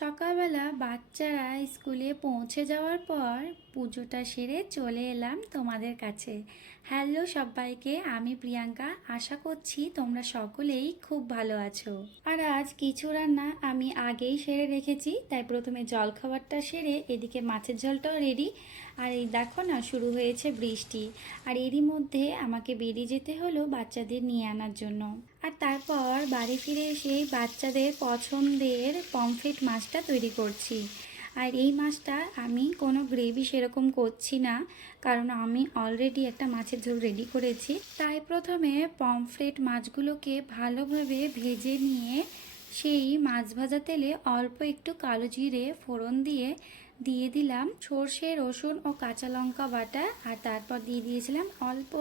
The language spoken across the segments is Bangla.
সকালবেলা বাচ্চারা স্কুলে পৌঁছে যাওয়ার পর পুজোটা সেরে চলে এলাম তোমাদের কাছে। হ্যালো সবাইকে, আমি প্রিয়াঙ্কা। আশা করছি তোমরা সকলেই খুব ভালো আছো। আর আজ কিছু রান্না আমি আগেই সেরে রেখেছি, তাই প্রথমে জল খাবারটা সেরে এদিকে মাছের ঝোলটাও রেডি। আর এই দেখো না, শুরু হয়েছে বৃষ্টি, আর এরই মধ্যে আমাকে বেরিয়ে যেতে হলো বাচ্চাদের নিয়ে আনার জন্য। আর তারপর বাড়ি ফিরে এসে বাচ্চাদের পছন্দের পমফ্রেট মাছটা তৈরি করছি। আর এই মাছটা আমি কোনো গ্রেভি সেরকম করছি না, কারণ আমি অলরেডি একটা মাছের ঝোল রেডি করেছি। তাই প্রথমে পমফ্রেট মাছগুলোকে ভালোভাবে ভেজে নিয়ে সেই মাছ ভাজা তেলে অল্প একটু কালো জিরে ফোড়ন দিয়ে দিয়ে দিলাম সর্ষে, রসুন ও কাঁচা লঙ্কা বাটা। আর তারপর দিয়ে দিয়েছিলাম অল্প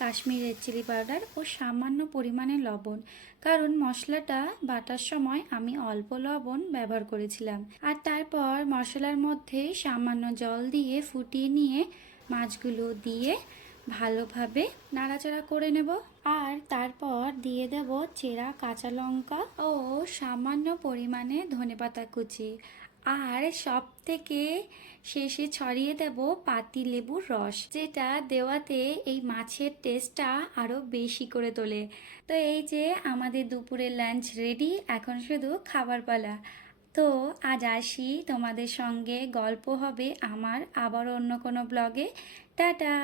কাশ্মীরি রেড চিলি পাউডার ও সামান্য পরিমাণে লবণ, কারণ মশলাটা বাটার সময় আমি অল্প লবণ ব্যবহার করেছিলাম। আর তারপর মশলার মধ্যে সামান্য জল দিয়ে ফুটিয়ে নিয়ে মাছগুলো দিয়ে ভালোভাবে নাড়াচাড়া করে নেব। আর তারপর দিয়ে দেব চেরা কাঁচা লঙ্কা ও সামান্য পরিমাণে ধনেপাতা কুচি। আর সব থেকে শেষে ছড়িয়ে দেব পাতি লেবুর রস, যেটা দেওয়াতে এই মাছের টেস্টটা আরও বেশি করে তোলে। তো এই যে আমাদের দুপুরের লাঞ্চ রেডি, এখন শুধু খাবার পালা। তো আজ আসি, তোমাদের সঙ্গে গল্প হবে আমার আবার অন্য কোনো ব্লগে। টাটা।